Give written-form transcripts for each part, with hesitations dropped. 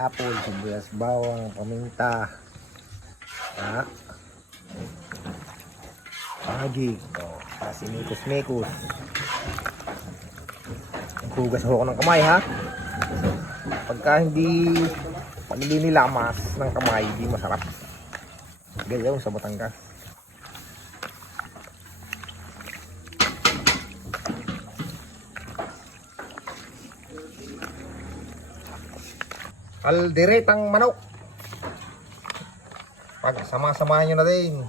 apple, sibuyas, bawang, paminta, magic, kasi mikos-mikos. Hugas ho ako ng kamay, ha. Pag hindi nilamas ng kamay, hindi masarap. Gayaw sa Batangas. Kalderetang manok. Pag sama-samahan nyo na din.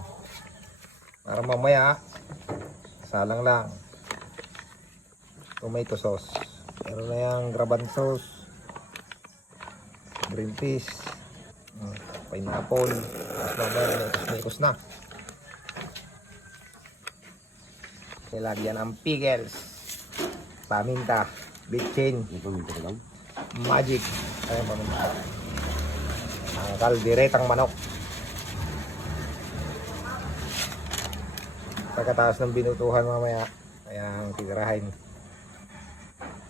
Para mamaya, salang lang. Tomato sauce. Meron na yung graban sauce. Green peas. Pineapple. Tapos mamaya, ikos na. Lagyan ang pickles. Paminta. Bitchin. Magic. Ayan pa naman. Ang kalderetang manok. Pagkatapos ng binutuhan mamaya, ayan, titirahin.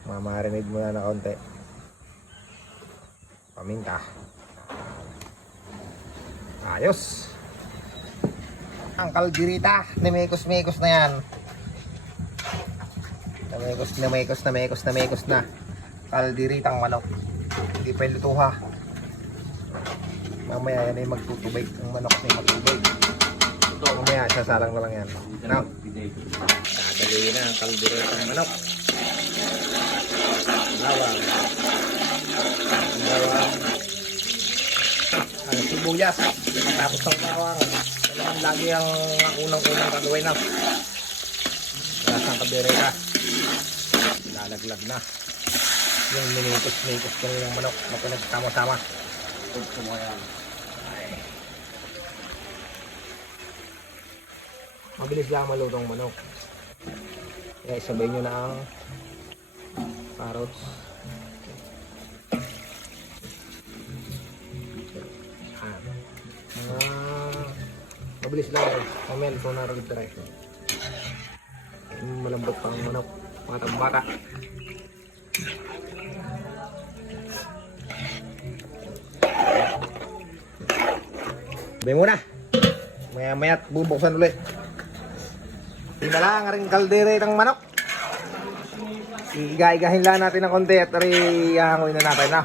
Mamarinate muna na konti. Paminta. Ayos. Ang kaldereta. Namekos-mekos na yan. Namekos na. Kalderetang manok. Hindi pa lutuha. Mamaya yan ay magtutubig. Ang manok na magtubig. Mamaya sasalang na lang yan. Now, dadali na ang kalderetang manok. Bawang. Ang sibuyas. Tapos ang bawang. Kailangan lagi ang unang-unang gagawin na. Lasang kaldereta. Lalaglag na. Yung minipos-mipos ko yung manok na pinagsama-sama. Mabilis lang malutong manok. Kaya isabay nyo na ang carrots. Mabilis lang. Mamaya ito na rin try. Malambot pang manok. Mga bata. Sabay muna. Maya bubuksan ulit. Hindi na lang rin kalderetang manok. Iga-igahin lang natin ng konti at ihangoy na natin na.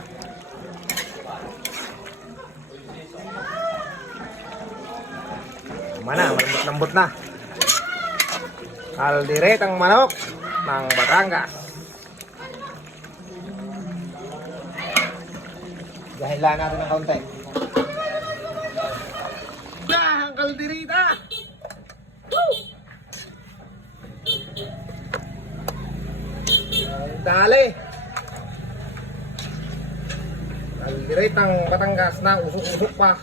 Mana, malambot-lambot na. Kalderetang manok ng Batangas. Igahin lang natin ng konti. Ang kaldereta. Dali. Kalderetang Batangas na usok-usok pa.